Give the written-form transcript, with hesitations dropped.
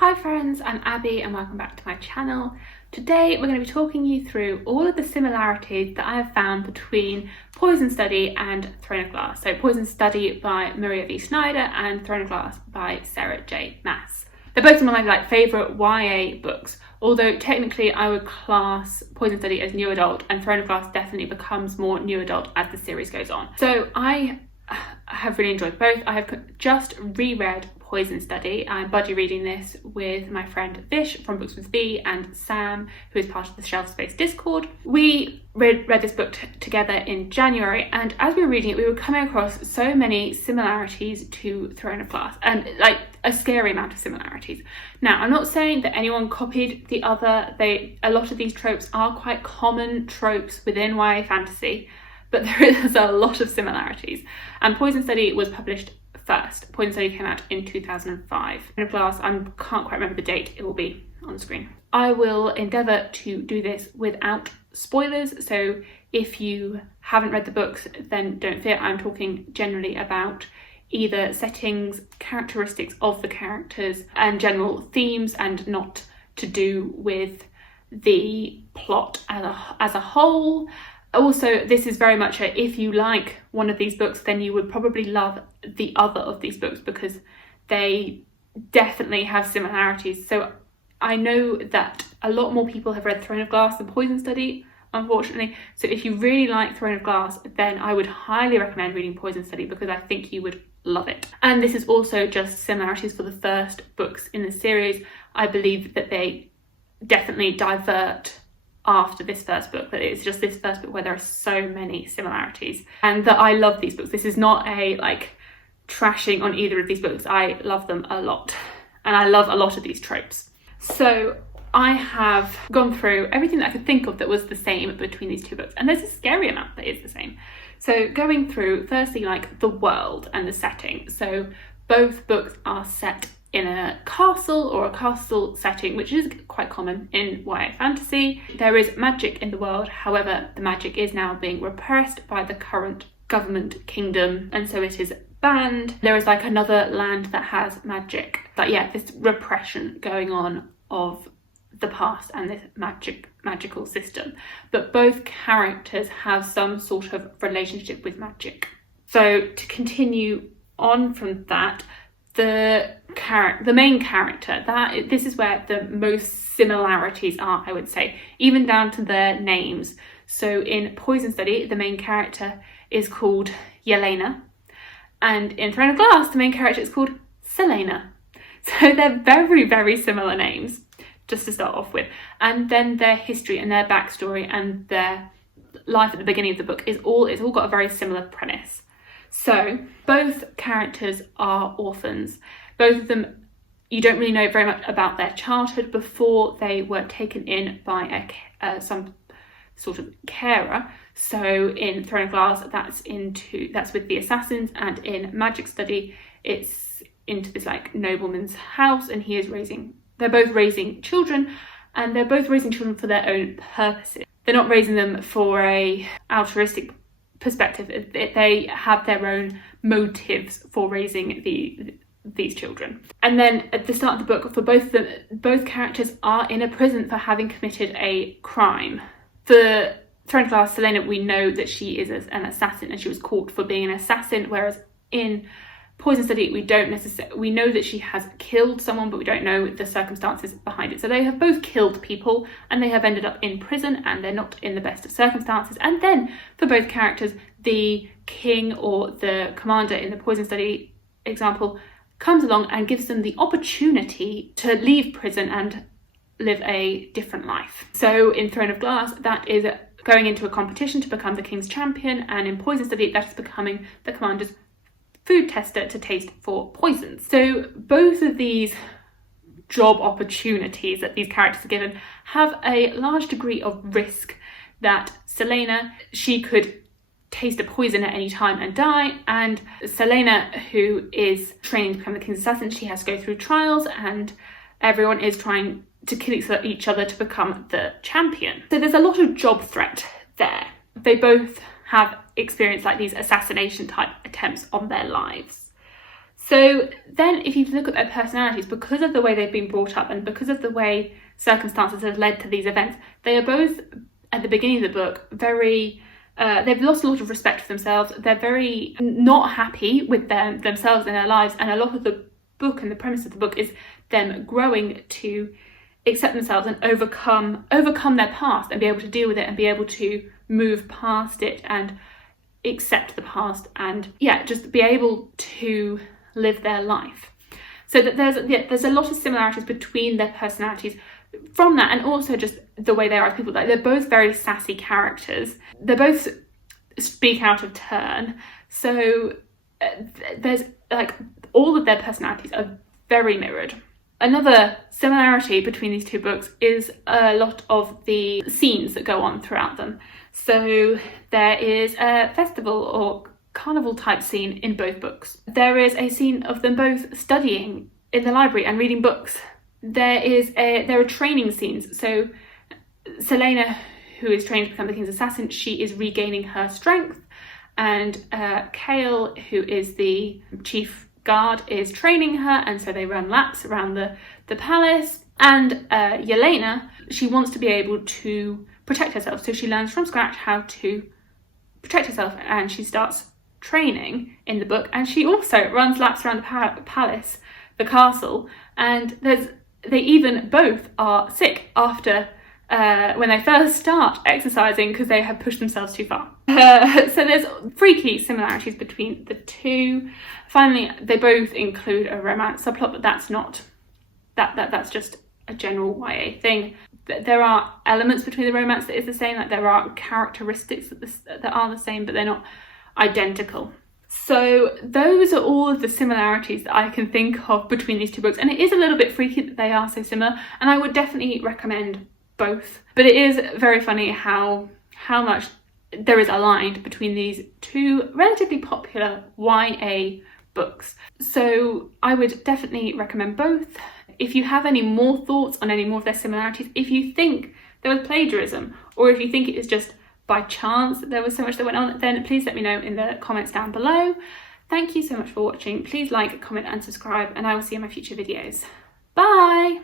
Hi friends, I'm Abby and welcome back to my channel. Today we're going to be talking you through all of the similarities that I have found between Poison Study and Throne of Glass. So Poison Study by Maria V. Schneider and Throne of Glass by Sarah J. Maas. They're both some of my favourite YA books, although technically I would class Poison Study as new adult and Throne of Glass definitely becomes more new adult as the series goes on. So I have really enjoyed both. I have just reread Poison Study. I'm buddy reading this with my friend Vish from Books with V and Sam, who is part of the Shelf Space Discord. We read this book together in January, and as we were reading it, we were coming across so many similarities to Throne of Glass, and a scary amount of similarities. Now, I'm not saying that anyone copied the other. A lot of these tropes are quite common tropes within YA fantasy, but there is a lot of similarities. And Poison Study was published first. Poison Study came out in 2005. Throne of Glass, I can't quite remember the date, it will be on the screen. I will endeavour to do this without spoilers, so if you haven't read the books, then don't fear. I'm talking generally about either settings, characteristics of the characters, and general themes, and not to do with the plot as a whole. Also, this is very much if you like one of these books, then you would probably love the other of these books because they definitely have similarities. So I know that a lot more people have read Throne of Glass than Poison Study, unfortunately. So if you really like Throne of Glass, then I would highly recommend reading Poison Study because I think you would love it. And this is also just similarities for the first books in the series. I believe that they definitely divert after this first book, but it's just this first book where there are so many similarities, and that I love these books. This is not a trashing on either of these books. I love them a lot, and I love a lot of these tropes. So I have gone through everything that I could think of that was the same between these two books, and there's a scary amount that is the same. So going through, firstly, the world and the setting. So both books are set in a castle or a castle setting, which is quite common in YA fantasy. There is magic in the world, however, the magic is now being repressed by the current government kingdom, and so it is banned. There is another land that has magic, but yeah, this repression going on of the past and this magical system. But both characters have some sort of relationship with magic. So to continue on from that, the main character, this is where the most similarities are, I would say, even down to their names. So in Poison Study, the main character is called Yelena, and in Throne of Glass, the main character is called Celaena. So they're very, very similar names, just to start off with. And then their history and their backstory and their life at the beginning of the book it's all got a very similar premise. So both characters are orphans. Both of them, you don't really know very much about their childhood before they were taken in by some sort of carer. So in Throne of Glass, that's with the assassins, and in Magic Study, it's into this nobleman's house, and they're both raising children, and they're both raising children for their own purposes. They're not raising them for a altruistic perspective. They have their own motives for raising these children. And then at the start of the book, for both of them, both characters are in a prison for having committed a crime. For Throne of Glass, Celaena, we know that she is an assassin, and she was caught for being an assassin, whereas in Poison Study, we know that she has killed someone, but we don't know the circumstances behind it. So they have both killed people, and they have ended up in prison, and they're not in the best of circumstances. And then for both characters, the king or the commander in the Poison Study example comes along and gives them the opportunity to leave prison and live a different life. So in Throne of Glass, that is going into a competition to become the king's champion, and in Poison Study, that is becoming the commander's food tester to taste for poisons. So both of these job opportunities that these characters are given have a large degree of risk. That Celaena, she could taste a poison at any time and die, and Celaena, who is training to become the king's assassin, she has to go through trials, and everyone is trying to kill each other to become the champion. So there's a lot of job threat there. They both have experienced these assassination type attempts on their lives. So then if you look at their personalities, because of the way they've been brought up and because of the way circumstances have led to these events, they are both, at the beginning of the book, very... they've lost a lot of respect for themselves. They're very not happy with themselves and their lives, and a lot of the book and the premise of the book is them growing to accept themselves and overcome their past and be able to deal with it and be able to move past it and accept the past and just be able to live their life. So that there's a lot of similarities between their personalities from that, and also just the way they are as people. Like, they're both very sassy characters. They both speak out of turn. So there's like all of their personalities are very mirrored. Another similarity between these two books is a lot of the scenes that go on throughout them. So there is a festival or carnival type scene in both books. There is a scene of them both studying in the library and reading books. There are training scenes. So Celaena, who is trained to become the King's assassin, she is regaining her strength, and Chaol, who is the chief guard, is training her, and so they run laps around the palace. And Yelena, she wants to be able to protect herself, so she learns from scratch how to protect herself, and she starts training in the book, and she also runs laps around the palace, the castle, and they even both are sick after when they first start exercising because they have pushed themselves too far. So there's freaky similarities between the two. Finally, they both include a romance subplot, but that's just a general YA thing. There are elements between the romance that is the same, like there are characteristics that are the same, but they're not identical. So those are all of the similarities that I can think of between these two books, and it is a little bit freaky that they are so similar, and I would definitely recommend both. But it is very funny how much there is aligned between these two relatively popular YA books. So I would definitely recommend both. If you have any more thoughts on any more of their similarities, if you think there was plagiarism, or if you think it is just by chance that there was so much that went on, then please let me know in the comments down below. Thank you so much for watching. Please like, comment and subscribe, and I will see you in my future videos. Bye!